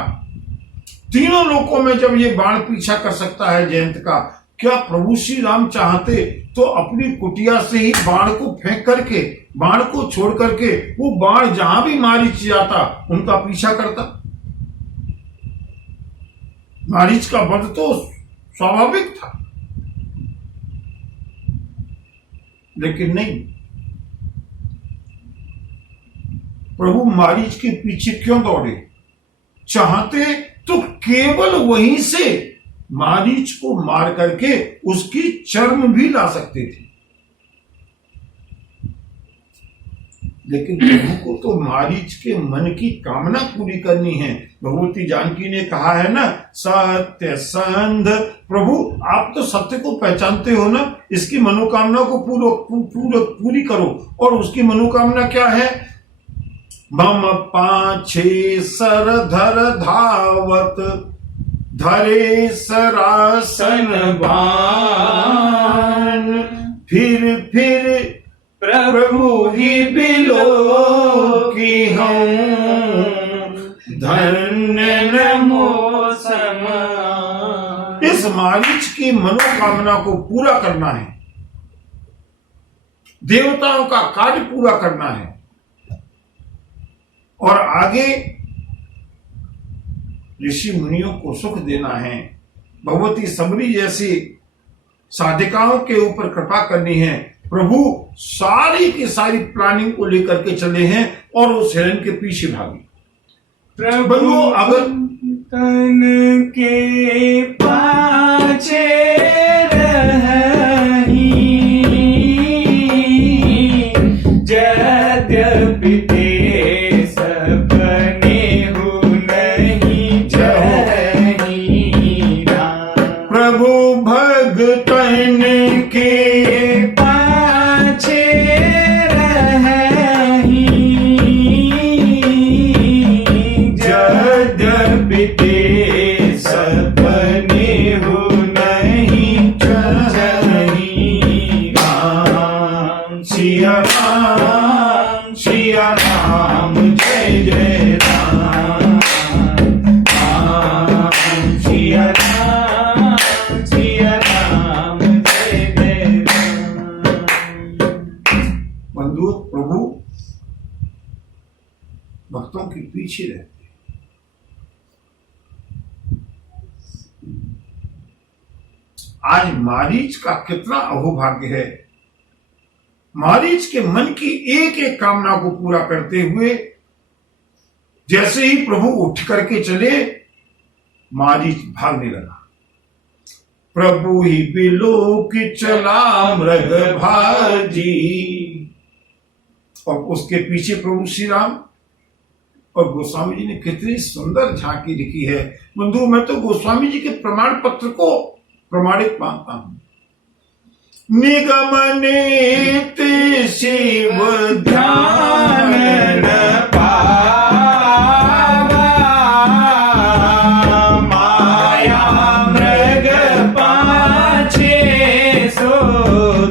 तीनों लोकों में जब ये बाण पीछा कर सकता है जयंत का, क्या प्रभु श्री राम चाहते तो अपनी कुटिया से ही बाण को फेंक करके, बाण को छोड़ करके वो बाण जहां भी मारीच जाता उनका पीछा करता। मारीच का वध तो स्वाभाविक था, लेकिन नहीं, प्रभु मारीच के पीछे क्यों दौड़े? चाहते तो केवल वहीं से मारीच को मार करके उसकी चर्म भी ला सकते थे, लेकिन प्रभु को तो मारीच के मन की कामना पूरी करनी है। भगवती जानकी ने कहा है ना, सत्य संध, प्रभु आप तो सत्य को पहचानते हो ना, इसकी मनोकामना को पूरी करो। और उसकी मनोकामना क्या है? मम पाछे सरधर धावत, धरे सरासन बाण, फिर प्रभु ही बिलो की हम, धन्य नमो सम मारीच की मनोकामना को पूरा करना है, देवताओं का कार्य पूरा करना है और आगे ऋषि मुनियों को सुख देना है, भगवती सबरी जैसी साधिकाओं के ऊपर कृपा करनी है। प्रभु सारी की सारी प्लानिंग को लेकर के चले हैं और उस हिरण के पीछे भागे। प्रभु अगर तन के पाछे रही, यद्यपि ते सपने हो नहीं जही राम। प्रभु भगतन के पाछे रही, यद्यपि ते सपने हो नहीं जही राम। सिया राम, सिया राम, जय जय राम, राम सिया राम, सिया राम, जय जय राम। बंधु प्रभु भक्तों के पीछे रहते हैं। आज मारीच का कितना अहोभाग्य है, मारीच के मन की एक एक कामना को पूरा करते हुए जैसे ही प्रभु उठ करके चले, मारीच भागने लगा। प्रभु ही बिलोक चला मृग भाजी, और उसके पीछे प्रभु श्री राम। और गोस्वामी जी ने कितनी सुंदर झांकी लिखी है। बंधु, मैं तो गोस्वामी जी के प्रमाण पत्र को प्रमाणित मानता हूं। निगमनेत शिव ध्यान न पावा, माया मृग पाछे सो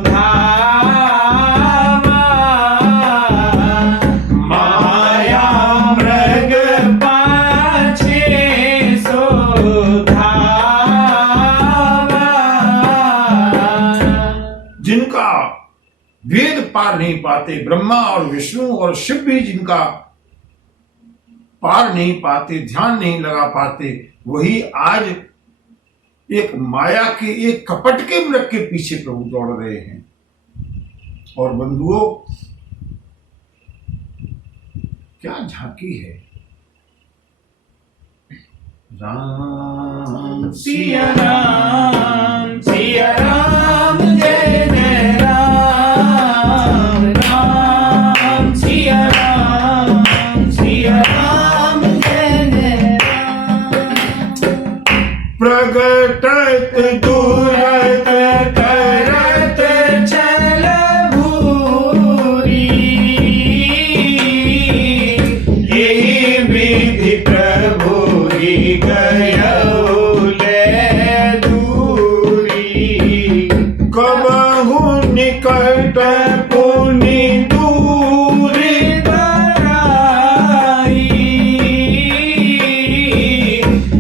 धावा, माया मृग पाछे सो धावा। जिनका वेद पार नहीं पाते, ब्रह्मा और विष्णु और शिव भी जिनका पार नहीं पाते, ध्यान नहीं लगा पाते, वही आज एक माया के, एक कपट के मृग के पीछे प्रभु दौड़ रहे हैं। और बंधुओं, क्या झांकी है। राम सिया राम, सिया राम, जय जय राम, राम सिया राम, सिया राम, जय जय राम। प्रगटत दूरत करत चल भूरी, ये विधि प्रभु ही गयो ले दूरी। कबहु निकट पुनि दूरी बराई,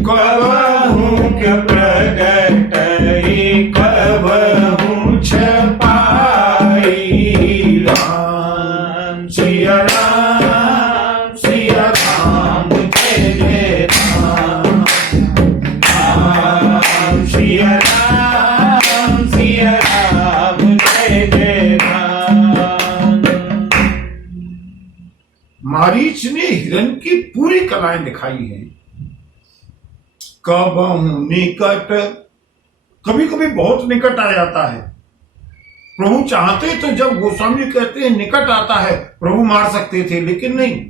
कबहु के प्रगट कबहु छपाई। राम सिया राम, सिया राम, जय जय राम, राम सिया राम, सिया राम, जय जय राम। मारीच ने हिरण की पूरी कलाएं दिखाई हैं। कबहु निकट, कभी कभी बहुत निकट आ जाता है। प्रभु चाहते तो जब गोस्वामी कहते हैं निकट आता है, प्रभु मार सकते थे, लेकिन नहीं।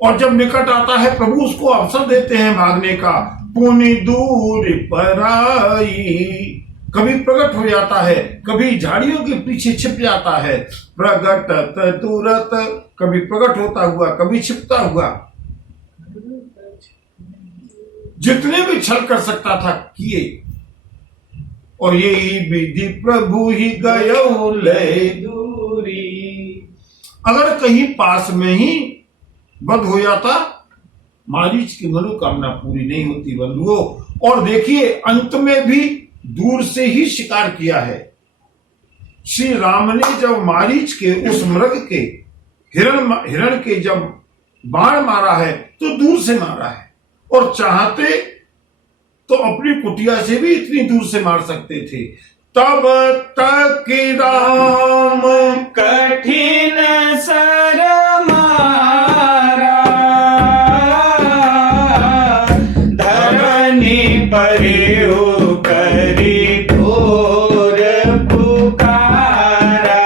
और जब निकट आता है, प्रभु उसको अवसर देते हैं भागने का। पुनि दूर पराई, कभी प्रकट हो जाता है, कभी झाड़ियों के पीछे छिप जाता है। प्रगटत तुरत, कभी प्रकट होता हुआ, कभी छिपता हुआ। जितने भी छल कर सकता था किए। और यही विधि प्रभु ही गयो ले दूरी। अगर कहीं पास में ही वध हो जाता, मारीच की मनोकामना पूरी नहीं होती बंधुओं। और देखिए अंत में भी दूर से ही शिकार किया है। श्री राम ने जब मारीच के उस मृग के हिरण के जब बाण मारा है तो दूर से मारा है, और चाहते तो अपनी कुटिया से भी इतनी दूर से मार सकते थे। तब तक राम कठिन सर मारा, धरनी परेउ करी घोर पुकारा,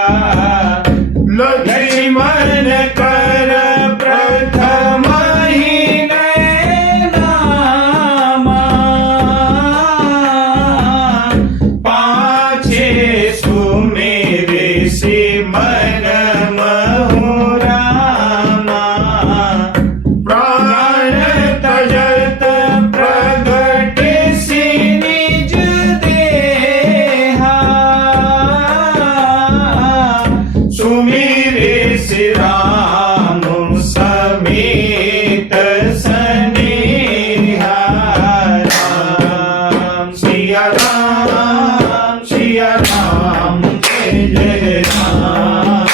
लक्ष्मण कर प्रथम ही गए नामा, पाछे सुमेरे से मन महुरामा, प्राण तजत प्रगट से निज देहा, सुमेरे से राम समेत सनेहा, राम सिया राम जय जय राम,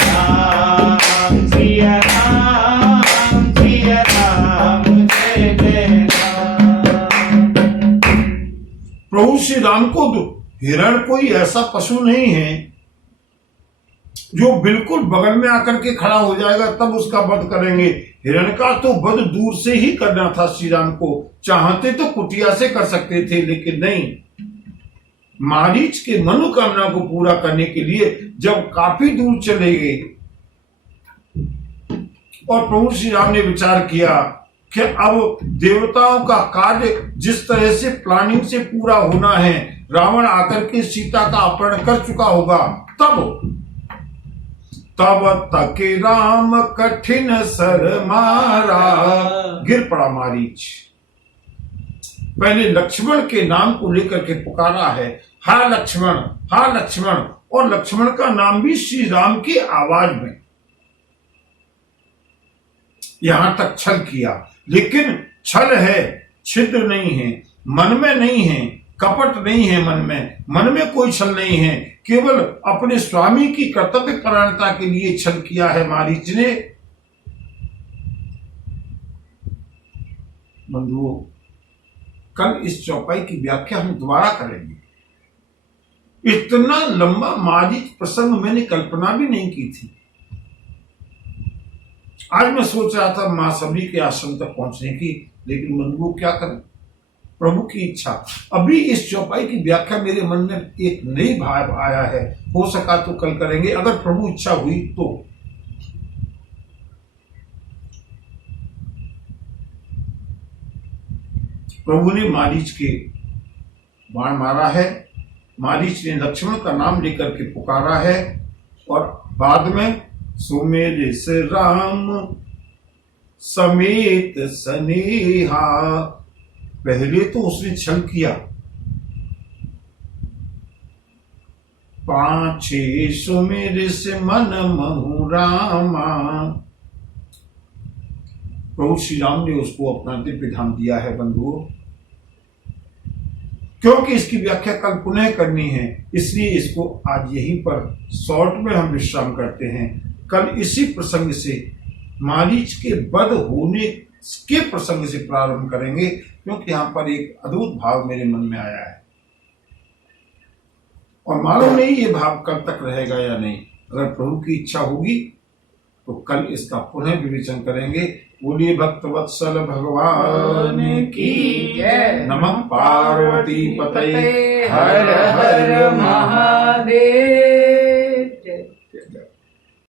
राम सिया राम जय जय राम। प्रभु श्री राम को हिरण कोई ऐसा पशु नहीं है जो बिल्कुल बगल में आकर के खड़ा हो जाएगा तब उसका वध करेंगे। हिरण का तो वध दूर से ही करना था श्री राम को। चाहते तो कुटिया से कर सकते थे, लेकिन नहीं, मारीच के मनोकामना को पूरा करने के लिए जब काफी दूर चले गए और प्रभु श्री राम ने विचार किया कि अब देवताओं का कार्य जिस तरह से प्लानिंग से पूरा होना है, रावण आकर के सीता का अपहरण कर चुका होगा, तब तक राम कठिन सर मारा, गिर पड़ा मारीच। पहले लक्ष्मण के नाम को लेकर के पुकारा है, हा लक्ष्मण, हा लक्ष्मण, और लक्ष्मण का नाम भी श्री राम की आवाज में। यहां तक छल किया, लेकिन छल है, छिद्र नहीं है, मन में नहीं है, कपट नहीं है, मन में कोई छल नहीं है, केवल अपने स्वामी की कर्तव्य परायणता के लिए छल किया है मारीच ने। बंधुओं, कल इस चौपाई की व्याख्या हम दोबारा करेंगे। इतना लंबा मारीच प्रसंग मैंने कल्पना भी नहीं की थी। आज मैं सोच रहा था मां सभी के आश्रम तक पहुंचने की, लेकिन बंधुओं क्या करें, प्रभु की इच्छा। अभी इस चौपाई की व्याख्या मेरे मन में एक नई भाव आया है, हो सका तो कल करेंगे, अगर प्रभु इच्छा हुई तो। प्रभु ने मारीच के बाण मारा है, मारीच ने लक्ष्मण का नाम लेकर के पुकारा है, और बाद में सुमेरे से राम समेत सनेहा। पहले तो उसने छल किया, पाछे सुमेरे से मन महुरामा। प्रभु श्री राम ने उसको अपना दिव्य धाम दिया है बंधुओं। क्योंकि इसकी व्याख्या कल पुनः करनी है, इसलिए इसको आज यहीं पर शॉर्ट में हम विश्राम करते हैं। कल इसी प्रसंग से, मारीच के वध होने के प्रसंग से प्रारंभ करेंगे, क्योंकि यहां पर एक अद्भुत भाव मेरे मन में आया है और मालूम नहीं ये भाव कल तक रहेगा या नहीं। अगर प्रभु की इच्छा होगी तो कल इसका पुनः विवेचन करेंगे। बोलिए भक्तवत्सल भगवान की जय। नमः पार्वती पतये हर हर महादेव।